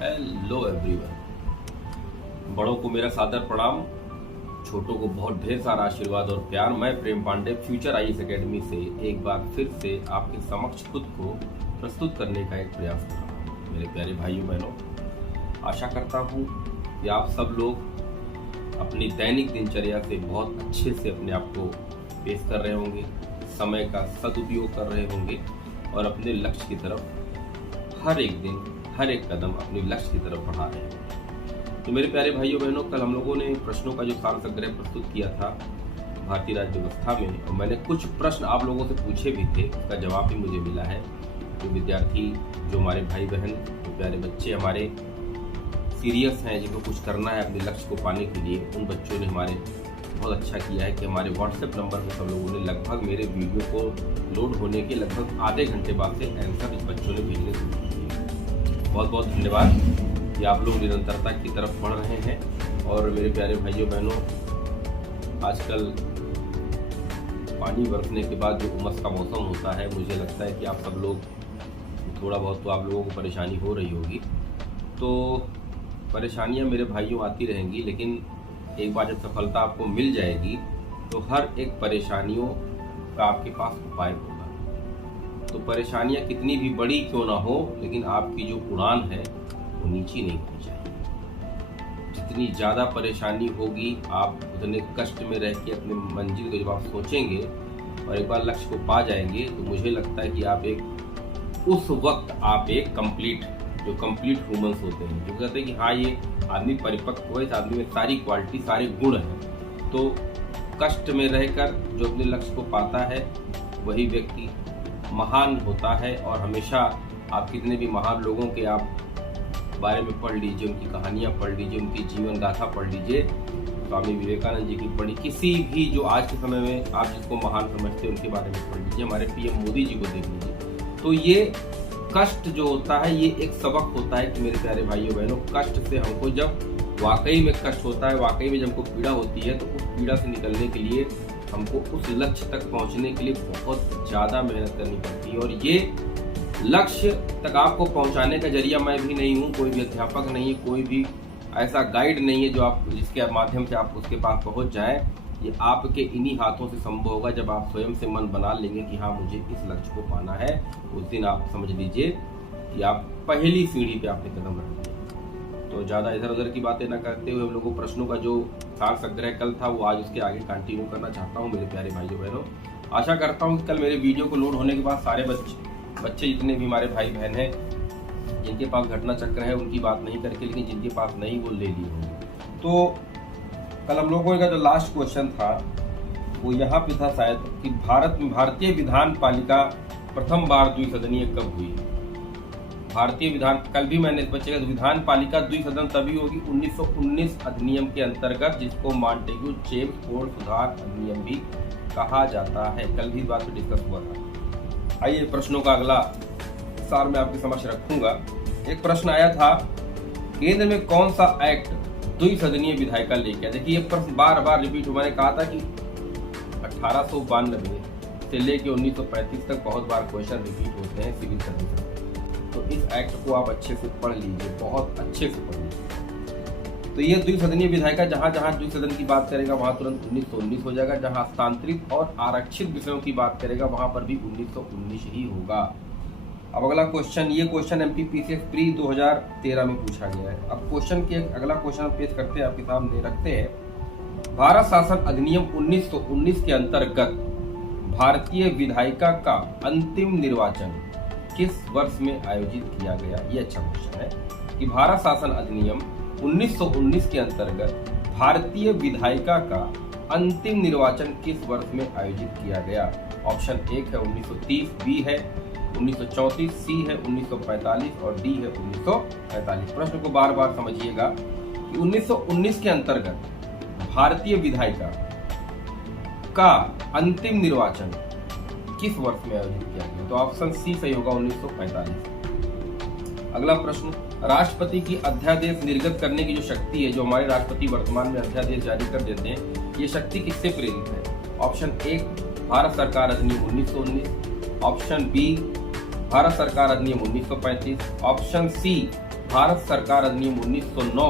Hello everyone. बड़ों को मेरा सादर प्रणाम, छोटों को बहुत ढेर सारा आशीर्वाद और प्यार। मैं प्रेम पांडे फ्यूचर आईएएस एकेडमी से एक बार फिर से आपके समक्ष खुद को प्रस्तुत करने का एक प्रयास कर रहा हूँ। मेरे प्यारे भाइयों बहनों, आशा करता हूँ कि आप सब लोग अपनी दैनिक दिनचर्या से बहुत अच्छे से अपने आप को पेश कर रहे होंगे, समय का सदुपयोग कर रहे होंगे और अपने लक्ष्य की तरफ हर एक दिन हर एक कदम अपने लक्ष्य की तरफ बढ़ा रहे हैं। तो मेरे प्यारे भाइयों बहनों, कल हम लोगों ने प्रश्नों का जो सार संग्रह प्रस्तुत किया था भारतीय राज्य व्यवस्था में, और मैंने कुछ प्रश्न आप लोगों से पूछे भी थे, उसका जवाब भी मुझे मिला है। जो विद्यार्थी, जो हमारे भाई बहन, जो प्यारे बच्चे हमारे सीरियस हैं, जिनको कुछ करना है अपने लक्ष्य को पाने के लिए, उन बच्चों ने हमारे बहुत अच्छा किया है कि हमारे व्हाट्सएप नंबर पर सब लोगों ने लगभग मेरे वीडियो को लोड होने के लगभग आधे घंटे बाद से आंसर इस बच्चों ने भेजने शुरू किए। बहुत बहुत धन्यवाद कि आप लोग निरंतरता की तरफ बढ़ रहे हैं। और मेरे प्यारे भाइयों बहनों, आजकल पानी बरसने के बाद जो उमस का मौसम होता है, मुझे लगता है कि आप सब लोग थोड़ा बहुत तो आप लोगों को परेशानी हो रही होगी। तो परेशानियां मेरे भाइयों आती रहेंगी, लेकिन एक बार जब सफलता आपको मिल जाएगी तो हर एक परेशानियों का आपके पास उपाय होगा। तो परेशानियां कितनी भी बड़ी क्यों ना हो, लेकिन आपकी जो उड़ान है वो नीचे नहीं होनी चाहिए। जितनी ज़्यादा परेशानी होगी, आप उतने कष्ट में रह के अपने मंजिल को जब आप सोचेंगे और एक बार लक्ष्य को पा जाएंगे, तो मुझे लगता है कि उस वक्त आप एक कंप्लीट ह्यूमंस होते हैं, जो कहते हैं कि हाँ, ये आदमी परिपक्व है, इस आदमी में सारी क्वालिटी, सारे गुण हैं। तो कष्ट में रहकर जो अपने लक्ष्य को पाता है वही व्यक्ति महान होता है। और हमेशा आप कितने भी महान लोगों के आप बारे में पढ़ लीजिए, उनकी कहानियाँ पढ़ लीजिए, उनकी जीवन गाथा पढ़ लीजिए, स्वामी विवेकानंद जी की पढ़ी, किसी भी जो आज के समय में आप जिसको महान समझते हैं उनके बारे में पढ़ लीजिए, हमारे पीएम मोदी जी को देख लीजिए। तो ये कष्ट जो होता है, ये एक सबक होता है कि मेरे प्यारे भाइयों बहनों, कष्ट से हमको जब वाकई में कष्ट होता है, वाकई में जब हमको पीड़ा होती है, तो उस पीड़ा से निकलने के लिए हमको उस लक्ष्य तक पहुंचने के लिए बहुत ज़्यादा मेहनत करनी पड़ती है। और ये लक्ष्य तक आपको पहुंचाने का जरिया मैं भी नहीं हूँ, कोई भी अध्यापक नहीं है, कोई भी ऐसा गाइड नहीं है जिसके माध्यम से आप उसके पास पहुंच जाएं। ये आपके इन्हीं हाथों से संभव होगा जब आप स्वयं से मन बना लेंगे कि हाँ, मुझे इस लक्ष्य को पाना है। उस दिन आप समझ लीजिए कि आप पहली सीढ़ी पे आपने कदम रख दिया। तो ज़्यादा इधर उधर की बातें ना करते हुए हम लोगों प्रश्नों का जो सार संग्रह कल था वो आज उसके आगे कंटिन्यू करना चाहता हूँ। मेरे प्यारे भाइयों बहनों, आशा करता हूँ कि कल मेरे वीडियो को लोड होने के बाद सारे बच्चे जितने भी हमारे भाई बहन हैं, जिनके पास घटना चक्र है, उनकी बात नहीं करके, लेकिन जिनके पास नहीं, वो ले लिए होंगे। तो कल हम लोगों का जो लास्ट क्वेश्चन था वो यहाँ पे था शायद कि भारतीय विधान पालिका प्रथम बार द्विसदनीय कब हुई। कल भी मैंने बच्चे का विधान पालिका द्विसदन तभी होगी 1919 अधिनियम के अंतर्गत, जिसको मॉन्टेग्यू जेम्स बोर्ड सुधार अधिनियम भी कहा जाता है। कल भी इस बात पर डिस्कस हुआ था। आइए प्रश्नों का अगला सार मैं आपके समक्ष रखूंगा। एक प्रश्न आया था, केंद्र में कौन सा एक्ट द्विसदनीय विधायिका लेके आया। देखिए, ये प्रश्न बार बार रिपीट हुआ। मैंने कहा था कि 1892 से लेके 1935 तक बहुत बार क्वेश्चन रिपीट होते हैं सिविल सर्विस। तो इस एक्ट को आप अच्छे से पढ़ लीजिए, बहुत अच्छे से पढ़ लीजिए। तो ये द्विसदनीय विधायिका जहां जहां द्विसदन की बात करेगा वहां तुरंत 1919 हो जाएगा, जहां हस्तांतरित और आरक्षित विषयों की बात करेगा वहां पर भी 1919 ही होगा। अब अगला क्वेश्चन, ये क्वेश्चन एमपीपीसीएस प्री 2013 में पूछा गया है। अब क्वेश्चन के अगला क्वेश्चन पेश करते हैं, आपके सामने रखते हैं। भारत शासन अधिनियम 1919 के अंतर्गत भारतीय विधायिका का अंतिम निर्वाचन किस वर्ष में आयोजित किया गया। ये अच्छा क्वेश्चन है कि भारत शासन अधिनियम 1919 के अंतर्गत भारतीय विधायिका का अंतिम निर्वाचन किस वर्ष में आयोजित किया गया। ऑप्शन 1 है 1930, बी है 1934, सी है 1945 और डी है 1945। प्रश्न को बार बार समझिएगा कि 1919 के अंतर्गत भारतीय विधायिका का अंतिम निर्वाचन किस वर्ष में आयोजित किया गया। तो ऑप्शन सी सही होगा, 1945। अगला प्रश्न, राष्ट्रपति की अध्यादेश निर्गत करने की जो शक्ति है, जो हमारे राष्ट्रपति वर्तमान में अध्यादेश जारी कर देते हैं, ये शक्ति किससे प्रेरित है। ऑप्शन 1 भारत सरकार अधिनियम 1919, ऑप्शन बी भारत सरकार अधिनियम 1935, ऑप्शन सी भारत सरकार अधिनियम 1909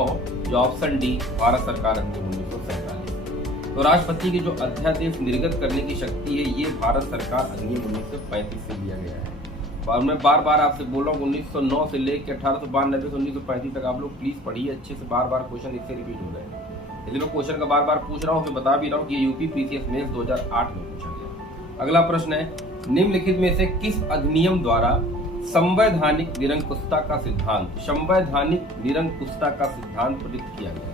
या ऑप्शन डी भारत सरकार अधिनियम 1947। तो राष्ट्रपति की जो अध्यादेश निर्गत करने की शक्ति है ये भारत सरकार अधिनियम 1935 से लिया गया है। और मैं बार बार आपसे बोल रहा हूँ 1909 से लेकर 1892 से 1935 तक आप लोग प्लीज पढ़िए अच्छे से, बार बार क्वेश्चन इससे रिपीट हो रहे हैं। यदि मैं क्वेश्चन का बार बार पूछ रहा हूँ मैं बता भी रहा हूँ कि यूपी पीसीएस मेंस 2008 में पूछा गया। अगला प्रश्न है, निम्नलिखित में से किस अधिनियम द्वारा संवैधानिक निरंकुशता का सिद्धांत प्रयुक्त किया गया?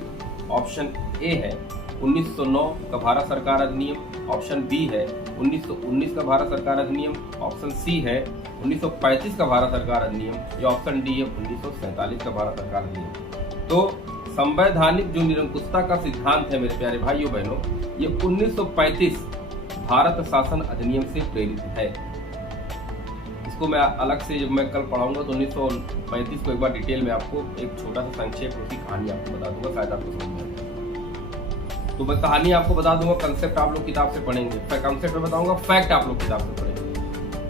ऑप्शन ए है 1909 का भारत सरकार अधिनियम, ऑप्शन बी है 1919 का भारत सरकार अधिनियम, ऑप्शन सी है 1935 का भारत सरकार अधिनियम या ऑप्शन डी है 1947 का भारत सरकार अधिनियम। तो संवैधानिक जो निरंकुशता का सिद्धांत है मेरे प्यारे भाइयों बहनों, ये 1935 भारत शासन अधिनियम से प्रेरित है। इसको मैं अलग से जब मैं कल पढ़ाऊंगा तो 1935 को एक बार डिटेल में आपको एक छोटा सा संक्षेप उसकी कहानी आपको बता दूंगा, शायद आपको समझ में आ जाए। तो मैं कहानी आपको बता दूंगा, कंसेप्ट आप लोग किताब से पढ़ेंगे, कंसेप्ट में बताऊंगा, फैक्ट आप लोग किताब से पढ़ेंगे।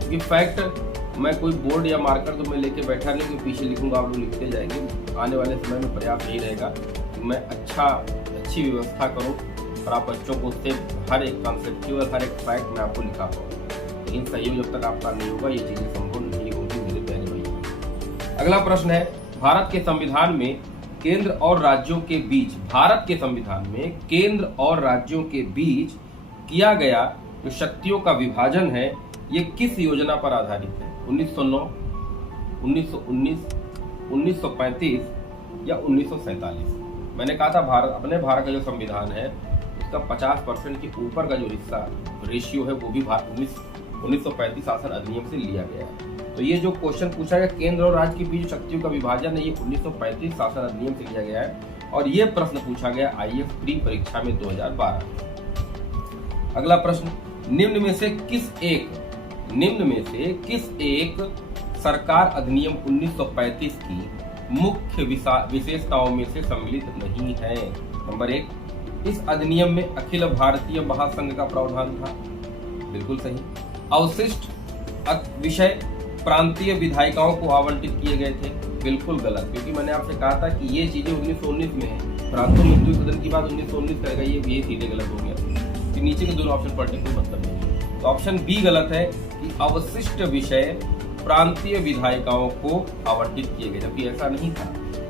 क्योंकि फैक्ट मैं कोई बोर्ड या मार्कर तो मैं लेके बैठा नहीं कि पीछे लिखूंगा आप लोग लिखते जाएंगे। आने वाले समय में प्रयास यही रहेगा कि मैं अच्छी व्यवस्था करूँ और आप बच्चों को उससे हर एक कॉन्सेप्चुअल हर एक फैक्ट में आपको लिखा पाऊँ। लेकिन सहयोग जब तक आपका नहीं होगा ये चीजें संभव नहीं होगी मेरे प्यारे भाई। अगला प्रश्न है, भारत के संविधान में केंद्र और राज्यों के बीच किया गया जो शक्तियों का विभाजन है ये किस योजना पर आधारित है? 1909, 1919, 1935 या 1947? मैंने कहा था भारत का जो संविधान है उसका 50% के ऊपर का जो रेशियो है वो भी 1935 शासन अधिनियम से लिया गया है। तो ये जो क्वेश्चन पूछा गया केंद्र और राज्य के बीच शक्तियों का विभाजन है ये 1935 शासन अधिनियम से लिया गया है और ये प्रश्न पूछा गया आईएएस प्री परीक्षा में 2012। अगला प्रश्न, निम्न में से किस एक सरकार अधिनियम 1935 की मुख्य विशेषताओं में से सम्मिलित नहीं है? नंबर 1, इस अधिनियम में अखिल भारतीय महासंघ का प्रावधान था। बिल्कुल सही। अवशिष्ट विषय प्रांतीय विधायिकाओं को आवंटित किए गए थे। बिल्कुल गलत, क्योंकि मैंने आपसे कहा था कि ये चीजें 1919 में है। प्रांतों में सदन की बात 1919 करेगा, ये सीधे गलत हो गया। तो नीचे के दोनों ऑप्शन पढ़ने कोई मतलब नहीं। तो ऑप्शन बी गलत है कि अवशिष्ट विषय प्रांतीय विधायिकाओं को आवंटित किए गए, जबकि ऐसा नहीं था।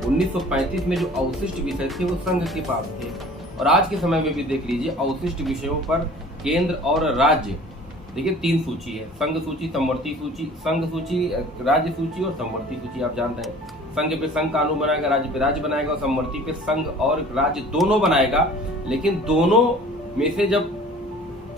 1935 में जो अवशिष्ट विषय थे वो संघ के पास थे और आज के समय में भी देख लीजिए अवशिष्ट विषयों पर केंद्र और राज्य, देखिए 3 सूची है, संघ सूची, समवर्ती सूची, संघ सूची, राज्य सूची और समवर्ती सूची। आप जानते हैं संघ पे संघ कानून बनाएगा, राज्य पे राज्य बनाएगा और समवर्ती पे संघ और राज्य दोनों बनाएगा। लेकिन दोनों में से जब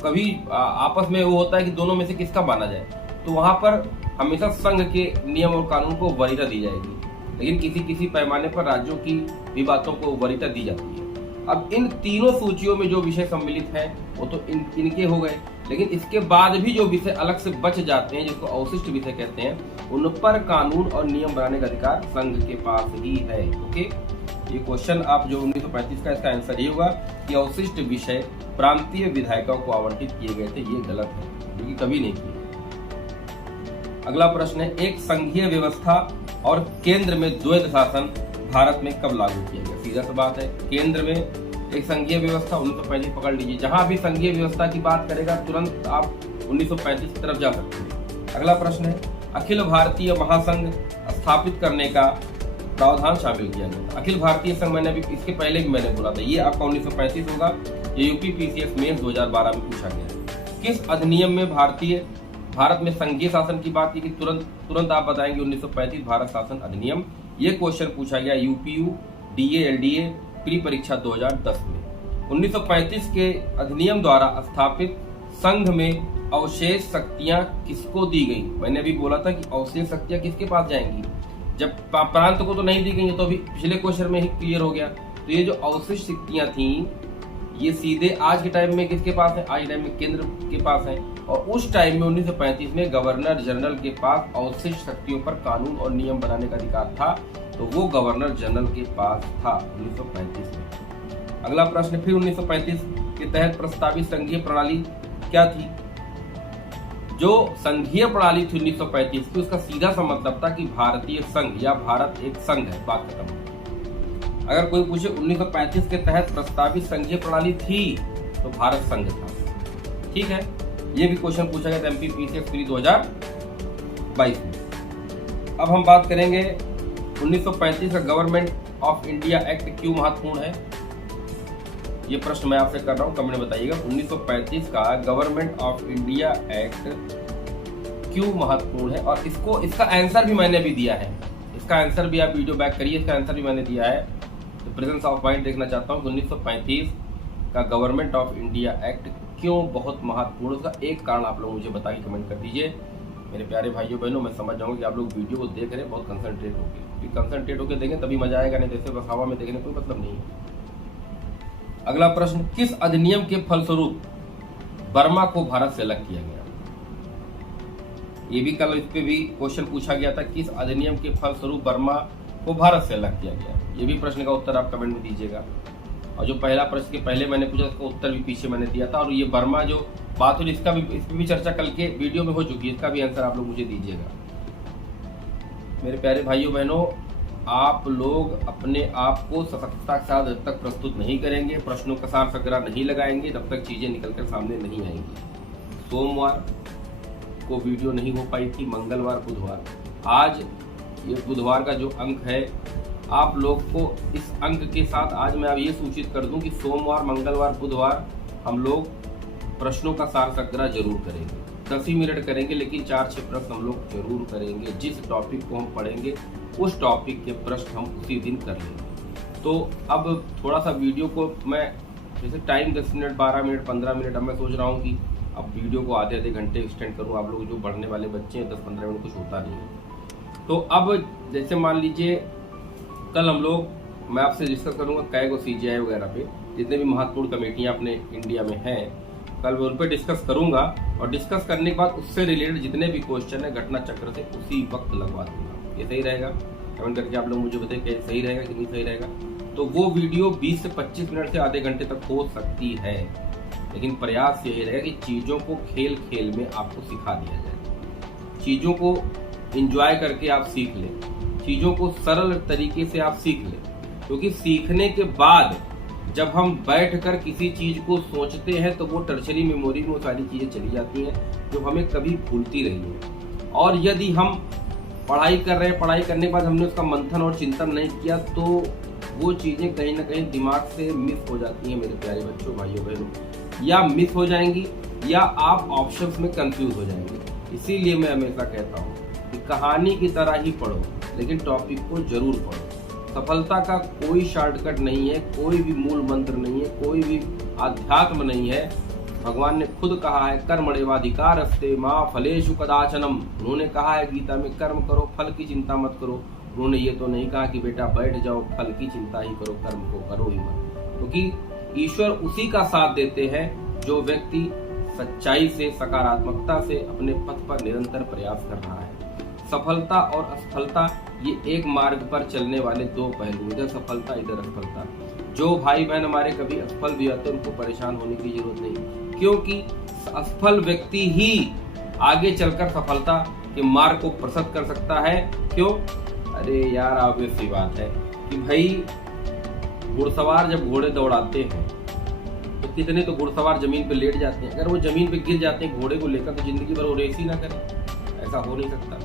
कभी आपस में वो होता है कि दोनों में से किसका माना जाए, तो वहां पर हमेशा संघ के नियम और कानून को वरीयता दी जाएगी, लेकिन किसी पैमाने पर राज्यों की भी बातों को वरीयता दी जाती है। अब इन तीनों सूचियों में जो विषय सम्मिलित है वो तो इनके हो गए, लेकिन इसके बाद भी जो विषय अलग से बच जाते हैं जिसको अवशिष्ट विषय कहते हैं, उन पर कानून और नियम बनाने का अधिकार संघ के पास ही है। ओके, ये क्वेश्चन आप जो 1935 का इसका आंसर ये होगा कि अवशिष्ट विषय प्रांतीय विधायकों को आवंटित किए गए थे। ये गलत है, क्योंकि कभी नहीं किए। अगला प्रश्न है, एक संघीय व्यवस्था और केंद्र में द्वैध शासन भारत में कब लागू किया गया? सीधा सा बात है, केंद्र में एक संघीय व्यवस्था 1935 पकड़ लीजिए, जहां भी संघीय व्यवस्था की बात करेगा तुरंत आप 1935 की तरफ जा सकते हैं। अगला प्रश्न है, अखिल भारतीय महासंघ स्थापित करने का प्रावधान शामिल किया गया। अखिल भारतीय संघ मैंने अभी इसके पहले भी मैंने बोला था, ये आपका 1935 होगा। ये यूपी पीसीएस मेंस 2012 में पूछा गया। किस अधिनियम में भारत में संघीय शासन की बात की? तुरंत आप बताएंगे 1935 भारत शासन अधिनियम। ये क्वेश्चन पूछा गया यूपीयू डीए एलडीए प्री परीक्षा 2010 में। 1935 के अधिनियम द्वारा स्थापित संघ में अवशेष शक्तियां किसको दी गई? मैंने अभी बोला था कि अवशेष शक्तियां किसके पास जाएंगी, जब प्रांत को तो नहीं दी गई, तो अभी पिछले क्वेश्चन में ही क्लियर हो गया। तो ये जो अवशिष्ट शक्तियां थी ये सीधे आज के टाइम में किसके पास है? आज के टाइम में केंद्र के पास है। और उस टाइम में 1935 में गवर्नर जनरल के पास अवशिष्ट शक्तियों पर कानून और नियम बनाने का अधिकार था, तो वो गवर्नर जनरल के पास था 1935 में। अगला प्रश्न, फिर 1935 के तहत प्रस्तावित संघीय प्रणाली क्या थी? जो संघीय प्रणाली थी 1935 की, उसका सीधा सा मतलब था कि भारतीय संघ या भारत एक संघ है, बात खत्म। अगर कोई पूछे 1935 के तहत प्रस्तावित संघीय प्रणाली थी तो भारत संघ था। ठीक है, ये भी क्वेश्चन पूछा गया था MPPCS प्री 2022 में। अब हम बात करेंगे 1935 का गवर्नमेंट ऑफ इंडिया एक्ट क्यों महत्वपूर्ण है। ये प्रश्न मैं आपसे कर रहा हूं, कमेंट में बताइएगा। 1935 का गवर्नमेंट ऑफ इंडिया एक्ट क्यों महत्वपूर्ण है, और इसका आंसर भी मैंने भी दिया है। इसका आंसर भी आप वीडियो बैक करिए, इसका आंसर भी मैंने दिया है। तो प्रेजेंस ऑफ माइंड देखना चाहता हूँ। 1935 का गवर्नमेंट ऑफ इंडिया एक्ट क्यों बहुत महत्वपूर्ण, उसका एक कारण आप लोग मुझे बताइए, कमेंट कर दीजिए। मेरे प्यारे भाइयों बहनों, मैं समझ जाऊंगा कि आप लोग वीडियो को देख रहे हैं बहुत कंसंट्रेट होकर, कंसंट्रेट होकर देखें तभी मजा आएगा, नहीं जैसे बस हवा में देखने कोई मतलब नहीं है। अगला प्रश्न, किस अधिनियम के फलस्वरूप बर्मा को भारत से अलग किया गया। ये भी कल इस पे भी क्वेश्चन पूछा गया था, किस अधिनियम के फलस्वरूप बर्मा को भारत से अलग किया गया। ये भी प्रश्न का उत्तर आप कमेंट में दीजिएगा। और जो पहला प्रश्न के पहले मैंने पूछा उसका उत्तर भी पीछे मैंने दिया था। और ये बर्मा जो बात हुई, इसका भी इस पर भी चर्चा कल के वीडियो में हो चुकी है, इसका भी आंसर आप लोग मुझे दीजिएगा। मेरे प्यारे भाइयों बहनों, आप लोग अपने आप को सशक्तता के साथ जब तक प्रस्तुत नहीं करेंगे, प्रश्नों का सार संग्रह नहीं लगाएंगे, तब तक चीजें निकलकर सामने नहीं आएंगी। सोमवार को वीडियो नहीं हो पाई थी, मंगलवार बुधवार, आज ये बुधवार का जो अंक है, आप लोग को इस अंक के साथ आज मैं अब ये सूचित कर दूं कि सोमवार मंगलवार बुधवार हम लोग प्रश्नों का सार संग्रह जरूर करेंगे। 10 ही मिनट करेंगे, लेकिन 4-6 प्रश्न हम लोग जरूर करेंगे। जिस टॉपिक को हम पढ़ेंगे उस टॉपिक के प्रश्न हम उसी दिन कर लेंगे। तो अब थोड़ा सा वीडियो को मैं जैसे टाइम 10 मिनट 12 मिनट 15 मिनट, अब मैं सोच रहा हूँ कि अब वीडियो को आधे घंटे एक्सटेंड करूँ। आप लोग जो पढ़ने वाले बच्चे हैं 10-15 मिनट कुछ होता नहीं है। तो अब जैसे मान लीजिए कल हम लोग, मैं आपसे डिस्कस करूँगा कै को CGI वगैरह पे जितने भी महत्वपूर्ण कमेटियाँ अपने इंडिया में हैं, कल मैं उन पर डिस्कस करूंगा। और डिस्कस करने के बाद उससे रिलेटेड जितने भी क्वेश्चन है घटना चक्र से उसी वक्त लगवा दूंगा। ये सही रहेगा? कमेंट करके आप लोग मुझे बताइए कि सही रहेगा कि नहीं सही रहेगा। तो वो वीडियो 20 से 25 मिनट से आधे घंटे तक हो सकती है, लेकिन प्रयास यही रहेगा कि चीज़ों को खेल खेल में आपको सिखा दिया जाए, चीज़ों को इंजॉय करके आप सीख लें, चीज़ों को सरल तरीके से आप सीख लें। क्योंकि सीखने के बाद जब हम बैठकर किसी चीज को सोचते हैं तो वो टर्शरी मेमोरी में वो सारी चीजें चली जाती हैं जो हमें कभी भूलती रही हैं। और यदि हम पढ़ाई कर रहे हैं, पढ़ाई करने के बाद हमने उसका मंथन और चिंतन नहीं किया तो वो चीजें कहीं ना कहीं दिमाग से मिस हो जाती हैं। मेरे प्यारे बच्चों, भाइयों बहनों, या मिस हो जाएंगी या आप ऑप्शंस में कंफ्यूज हो जाएंगे। इसीलिए मैं हमेशा कहता हूँ कि कहानी की तरह ही पढ़ो, लेकिन टॉपिक को जरूर पढ़ो। सफलता का कोई शॉर्टकट नहीं है, कोई भी मूल मंत्र नहीं है, कोई भी आध्यात्म नहीं है। भगवान ने खुद कहा है कर्मण्येवाधिकारस्ते मा फलेषु कदाचनम। उन्होंने कहा है गीता में कर्म करो, फल की चिंता मत करो। उन्होंने ये तो नहीं कहा कि बेटा बैठ जाओ फल की चिंता ही करो, कर्म को करो ही मत। क्योंकि ईश्वर उसी का साथ देते हैं जो व्यक्ति सच्चाई से, सकारात्मकता से अपने पथ पर निरंतर प्रयास कर रहा है। सफलता और असफलता ये एक मार्ग पर चलने वाले दो पहलू, इधर सफलता इधर असफलता। जो भाई बहन हमारे कभी असफल भी आते हैं उनको परेशान होने की जरूरत नहीं, क्योंकि असफल व्यक्ति ही आगे चलकर सफलता के मार्ग को प्रशस्त कर सकता है। क्यों? अरे यार, ऑब्वियस सी बात है कि भाई घुड़सवार जब घोड़े दौड़ाते हैं तो कितने तो घुड़सवार जमीन पे लेट जाते हैं। अगर वो जमीन पे गिर जाते हैं घोड़े को लेकर तो जिंदगी भर वो रेस ही ना करें, ऐसा हो नहीं सकता।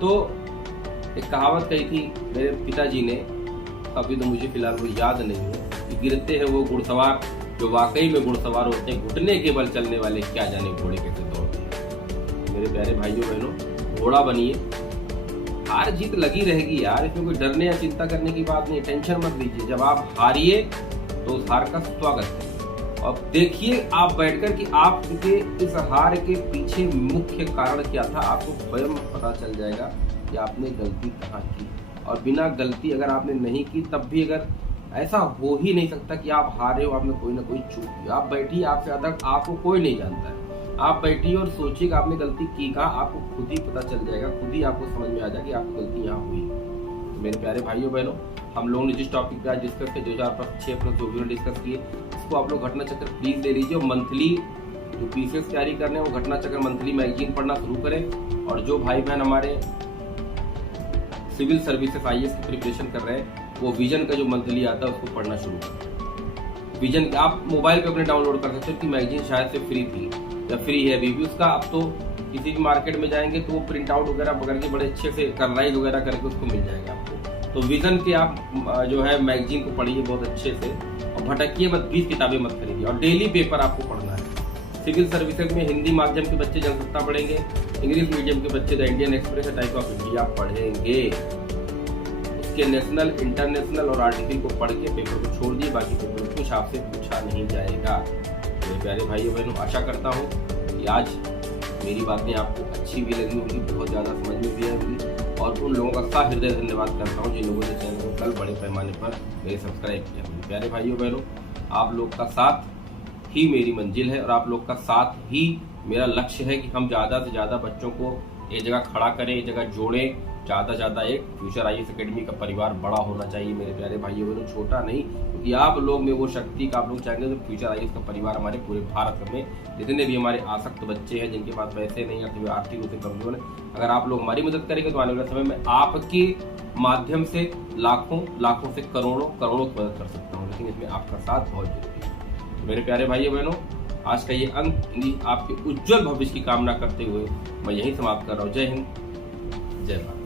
तो एक कहावत कही थी मेरे पिताजी ने, अभी तो मुझे फिलहाल वो याद नहीं है, कि गिरते हैं वो घुड़सवार जो वाकई में घुड़सवार होते हैं, घुटने के बल चलने वाले क्या जाने घोड़े कैसे दौड़ते हैं। मेरे प्यारे भाइयों बहनों, घोड़ा बनिए, हार जीत लगी रहेगी यार, इसमें कोई डरने या चिंता करने की बात नहीं, टेंशन मत लीजिए। जब आप हारिए तो उस हार का स्वागत है और देखिए आप बैठकर कि आपके इस हार के पीछे मुख्य कारण क्या था, आपको स्वयं पता चल जाएगा कि आपने गलती कहाँ की। और बिना गलती अगर आपने नहीं की तब भी अगर ऐसा हो ही नहीं सकता कि आप हारे हो, आपने कोई ना कोई चूक की। आप बैठिए, आपसे ज्यादा आपको कोई नहीं जानता है, आप बैठिए और सोचिए कि आपने गलती की कहाँ, आपको खुद ही पता चल जाएगा, खुद ही आपको समझ में आ जाएगा कि आपकी गलती यहाँ हुई। तो मेरे प्यारे भाइयों बहनों, हम लोगों ने जिस टॉपिक पे आज डिस्कस किया, 2006 प्लस जो भी डिस्कस किए, इसको आप लोग घटना चक्र प्लीज ले लीजिए और मंथली जो पीसीएस तैयारी कर रहे हैं वो घटना चक्र मंथली मैगजीन पढ़ना शुरू करें, और जो भाई बहन हमारे सिविल सर्विसेज आईएएस की प्रिपरेशन कर रहे हैं वो विजन का जो मंथली आता है उसको पढ़ना शुरू करें। विजन आप मोबाइल पे अपने डाउनलोड कर सकते हो, कि मैगजीन शायद से फ्री थी या फ्री है अभी भी उसका। आप तो किसी भी मार्केट में जाएंगे तो वो प्रिंट आउट वगैरह पकड़ के बड़े अच्छे से करलाइज वगैरह करके उसको मिल जाएगा आपको। तो विजन के आप जो है मैगजीन को पढ़िए बहुत अच्छे से, और भटकिए मत, 20 किताबें मत खरीदिए, और डेली पेपर आपको पढ़ना है। सिविल सर्विसेज में हिंदी माध्यम के बच्चे जनसत्ता पढ़ेंगे, इंग्लिश मीडियम के बच्चे the Indian express, type of India पढ़ेंगे। उसके नेशनल, इंटरनेशनल और आर्टिकल को पढ़ के पेपर को छोड़ दिए, बाकी पेपर में कुछ आपसे पूछा नहीं जाएगा। मेरे प्यारे भाइयों बहनों, आशा करता हूँ कि आज मेरी बातें आपको अच्छी भी लगी होगी, बहुत ज़्यादा समझ में भी आई होगी, और उन लोगों का सा हृदय धन्यवाद करता हूँ जिन लोगों ने चैनल को कल बड़े पैमाने पर मेरे सब्सक्राइब किया। मेरे प्यारे भाइयों बहनों, आप लोग का साथ ही मेरी मंजिल है, और आप लोग का साथ ही मेरा लक्ष्य है कि हम ज़्यादा से ज़्यादा बच्चों को एक जगह खड़ा करें, एक जगह जोड़ें, ज़्यादा से ज़्यादा एक फ्यूचर आईएएस एकेडमी का परिवार बड़ा होना चाहिए मेरे प्यारे भाइयों बहनों, छोटा नहीं। क्योंकि आप लोग में वो शक्ति का आप लोग चाहेंगे तो फ्यूचर आईएएस का परिवार हमारे पूरे भारत में जितने भी हमारे आसक्त बच्चे हैं, जिनके पास पैसे नहीं आते, आर्थिक रूप से कमजोर है, अगर आप लोग हमारी मदद करेंगे तो आने वाले समय में आपके माध्यम से लाखों लाखों से करोड़ों करोड़ों की मदद कर सकता हूँ। लेकिन इसमें आपका साथ बहुत जरूरी है। मेरे प्यारे भाइयों बहनों, आज का ये अंक आपके उज्जवल भविष्य की कामना करते हुए मैं यहीं समाप्त कर रहा हूँ। जय हिंद, जय भारत।